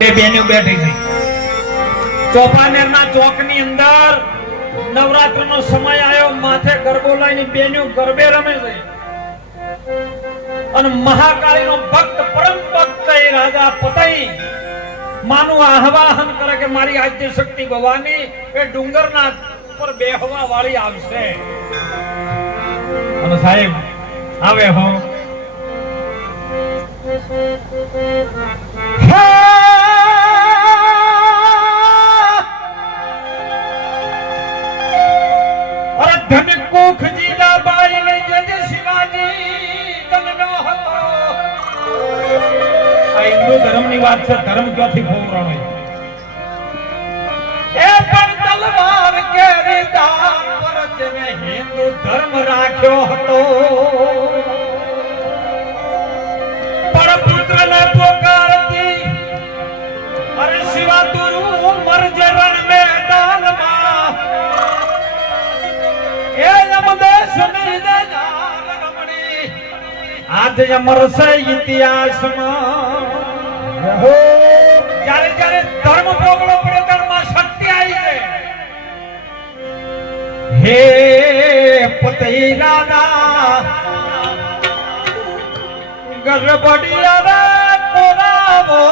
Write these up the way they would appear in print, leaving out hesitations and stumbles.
બેનો બેઠી છે ચોપાનેરના ચોકની અંદર નવરાત્રનો સમય આવ્યો માથે ગરબો લઈને બેનો ગરબે રમે છે અને મહાકાળીનો ભક્ત પરમ ભક્ત એ રાજા પતઈ માનું આહવાહન કરે કે મારી આદ્ય શક્તિ ભવાની એ ડુંગરના ઉપર બેહવા વાળી આવશે અને સાહેબ આવે હો ધનકુખ જીજાબાઈ ને જજ શિવાજી તનનો હતો આ હિન્દુ ધર્મની વાત છે ધર્મ ક્યાંથી ફોવરાણો એ પણ તલવાર કેરી દાન પર જેને હિન્દુ ધર્મ રાખ્યો હતો પર પુત્રને પોકારતી અરે શિવા તું મરજે રણ મેદાનમાં એ નમદેશ નિજાર રમણી આજ અમર સે ઇતિહાસમાં હો જ્યારે જ્યારે ધર્મ પોગળો પડે ધર્મમાં શક્તિ આવી છે હે પતઈ રાજા ગરબડિયા રે કોરાવો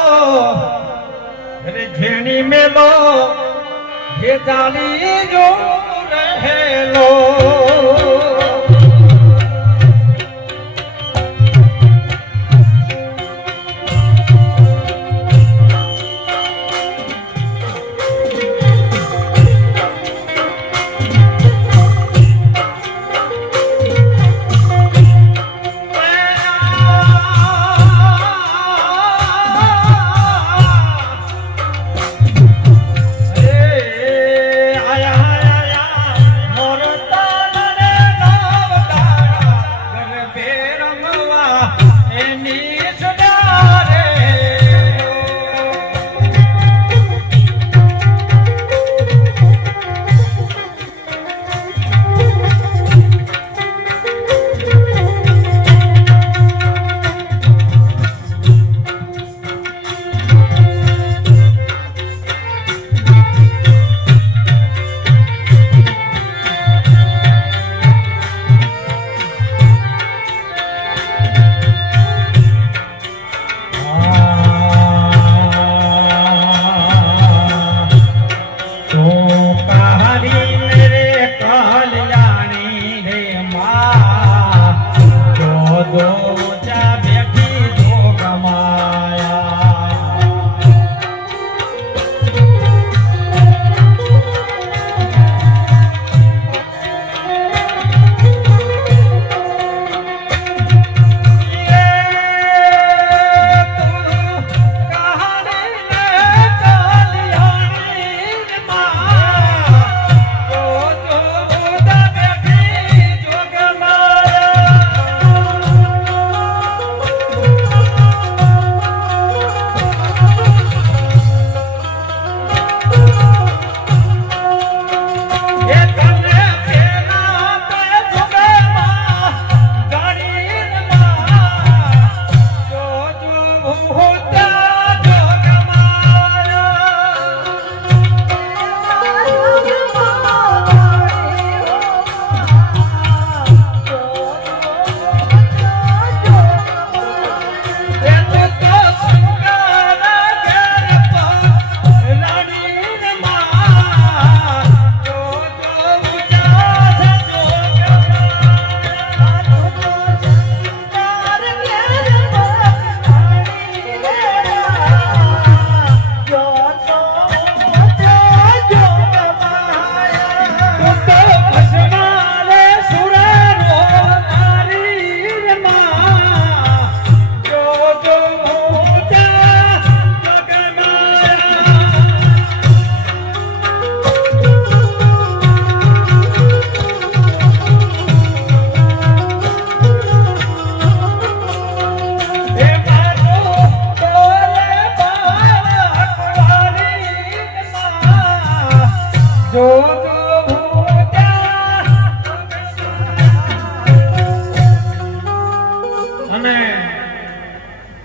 રે જેણી મેલો હે જાલી જો રહેલો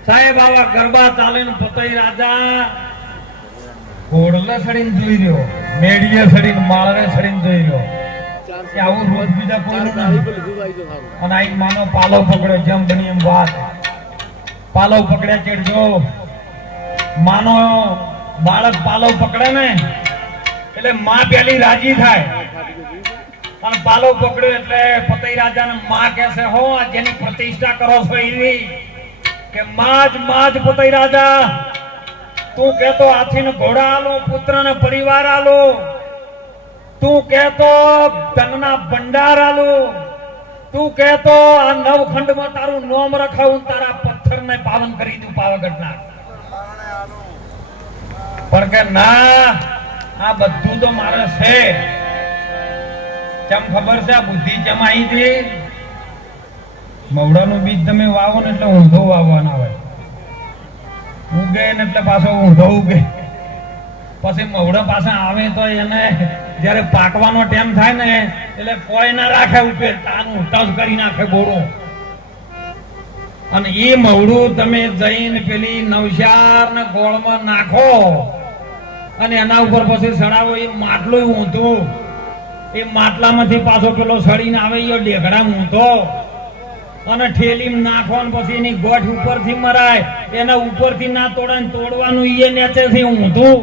સાહેબ આવા ગરબા ચાલીને પતઈ રાજા ઘોડલે સડીને જોઈ રહ્યો, મેડીએ સડીને માળવે સડીને જોઈ રહ્યો કે આવું રોજ બીજા કોઈનું નથી. અને આ માનો પાલો પકડ્યો, જેમ બની એમ વાત. પાલો પકડ્યા ચડજો. માનો બાળક પાલો પકડે ને એટલે માં પેલી રાજી થાય. અને પાલો પકડ્યો એટલે પતઈ રાજાને માં કહેશે, હો જેની પ્રતિષ્ઠા કરો છો એવી કે માં જ પતઈ રાજા, તું કહેતો હાથી ને ઘોડા આલો, પુત્ર ને પરિવાર આલો, તું કહેતો ધનના ભંડાર આલો, તું કહેતો આ નવખંડમાં તારું નામ રખાવું, તારા પથ્થરને પાવન કરી દઉં પાવાગઢના. પણ કે ના, આ બધું તો મારે છે. કેમ ખબર છે આ બુદ્ધિ કેમ આવી હતી? મવડાનું બીજ તમે વાવો ને એટલે ઊંધો વાવવાના હોય, ઉગે ને એટલે પાછો ઊંધો ઉગે. પછી મવડા પાછા આવે તો એને જયારે પાકવાનો ટાઈમ થાય ને એટલે કોઈ ના રાખે ઉપર, તાનું ટસ કરી નાખે બોરો. અને એ મવડું તમે જઈને પેલી નવશાર ને ગોળમાં નાખો અને એના ઉપર પછી સડાવો, એ માટલું ઊંધું, એ માટલામાંથી પાછો પેલો સડીને આવે એ ડેગડા ઊંધો, અને ઠેલીમાં નાખો ને પછી એની ગોઠ ઉપરથી મરાય, એના ઉપરથી ના તોડાય, તોડવાનું એ નીચેથી ઊંધું.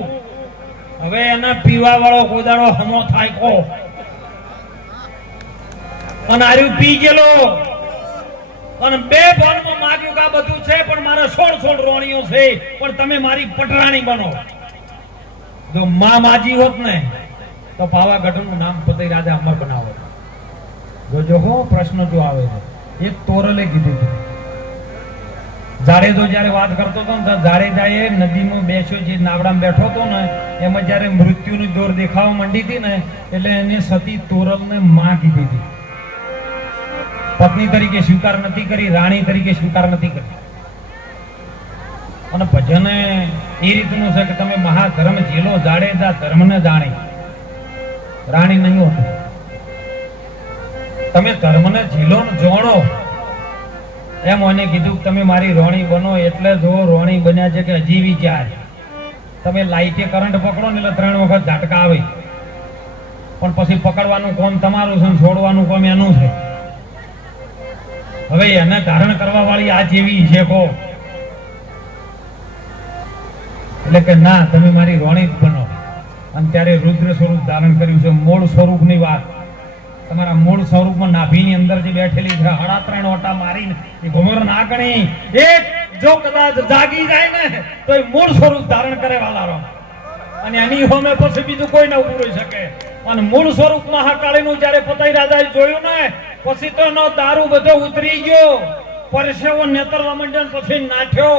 હવે એના પીવા વાળો કોદાળો હમો થાય કો, અને આર્યું પી ગયેલો અને બે બોલમાં માગ્યું કે આ બધું છે પણ મારે 16 રોણીઓ છે, પણ તમે મારી પટરાણી બનો. જો માં માજી હોત ને તો પાવાગઢનું નામ પતઈ રાજા અમર બનાવો. જોજો હો પ્રશ્ન જો આવે છે. એક તોરલે કીધું હતું, જાડેજો જયારે વાત કરતો હતો ને, જાડેજાએ નદીમાં બેસ્યો, જે નાવડામાં બેઠો હતો ને એમાં જયારે મૃત્યુની દોર દેખાવા માંડી હતી ને એટલે એને સતી તોરલને માં કીધી હતી. પત્ની તરીકે સ્વીકાર નથી કરી, રાણી તરીકે સ્વીકાર નથી કરી. અને ભજન એ રીતનું છે કે તમે મહાધર્મ ઝીલો, જાડેજા ધર્મને જાણી, રાણી નહીં હોતું. તમે ધર્મને ઝીલો ને જોણો. એમ મને કીધું તમે મારી રોણી બનો, એટલે જો રોણી બન્યા છે કે હજી વિચાર. તમે લાઈટે કરંટ પકડો ને એટલે 3 વખત ઝાટકા આવે, પણ પછી પકડવાનું કામ તમારું છે, છોડવાનું કામ એનું છે. હવે એને ધારણ કરવા વાળી આ જેવી છે કહો, એટલે કે ના તમે મારી રોણી જ બનો. અને ત્યારે રુદ્ર સ્વરૂપ ધારણ કર્યું છે. મૂળ સ્વરૂપની વાત, તમારા મૂળ સ્વરૂપમાં નાભીની અંદર જે બેઠેલી છે, 3.5 ઓટા મારીને એ ભમર ના ગણી, એક જો કદાચ જાગી જાય ને તો એ મૂળ સ્વરૂપ ધારણ કરે વાલારો. અને એની હોમે પછી બીજું કોઈ ન ઉભું રહી શકે. અને મૂળ સ્વરૂપ મહાકાળીનું જયારે પતઈ રાજાએ જોયું ને પછી તો એનો દારૂ બધો ઉતરી ગયો, પરસેવો નેતરવા માંડ્યો, પછી નાઠ્યો.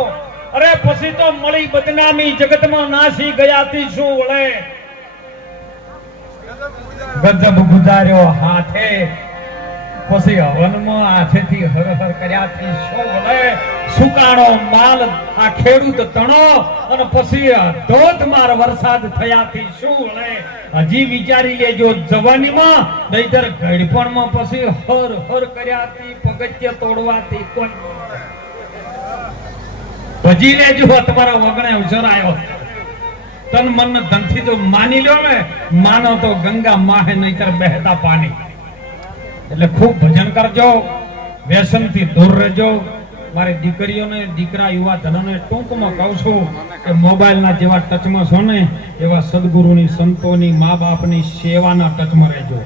અરે પછી તો મળી બદનામી, જગતમાં નાસી ગયાથી શું વળે. ગજબ ગુજાર્યો હાથે, પછી હવનમાં હાથેથી હર હર કર્યાથી શું વળે. સુકાણો માલ આ ખેડૂત તણો, અને પછી ધોધમાર વરસાદ થયાથી શું વળે. હજી વિચારી લેજો જવાનીમાં, નહીતર ઘડપણમાં પછી હર હર કર્યાથી પગથિયા તોડવાથી કોઈ. હજી લેજો તમારા વગણે અવસર આવ્યો. તન મન ધનથી જો માની લ્યો ને, માનો તો ગંગા માહે, નહીતર બહેતા પાણી. એટલે ખૂબ ભજન કરજો, વ્યસનથી દૂર રહેજો. મારી દીકરીઓને, દીકરા, યુવા ધનોને ટૂંકમાં કહું છું કે મોબાઈલના જેવા ટચમાં છો ને એવા સદગુરુની, સંતોની, મા બાપની સેવાના ટચમાં રહેજો.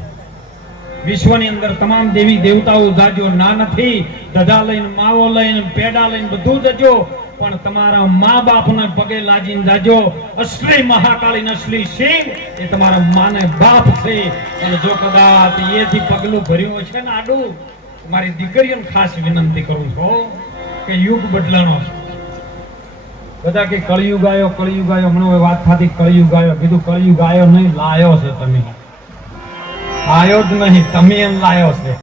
વિશ્વની અંદર તમામ દેવી દેવતાઓ જાજો, ના નથી. દધા લઈને, માવો લઈને, પેડા લઈને બધું જજો, પણ તમારા મા બાપને પગે લાજીને જાજો. અસલી મહાકાળી, અસલી શિવ એ તમારા માને બાપ છે. અને જો કદાચ એથી પગલું ભર્યું છે ને આડું, મારી દીકરીઓને ખાસ વિનંતી કરું છું કે યુગ બદલાનો છે. બધા કે કળિયુગ આવ્યો, કળિયુગ આવ્યો. હમણાં વાત થતી કળિયુગ આવ્યો, કીધું કળિયુગ આવ્યો નહીં, લાયો છે તમે. આવ્યો જ નહીં, તમે એમ લાયો છે.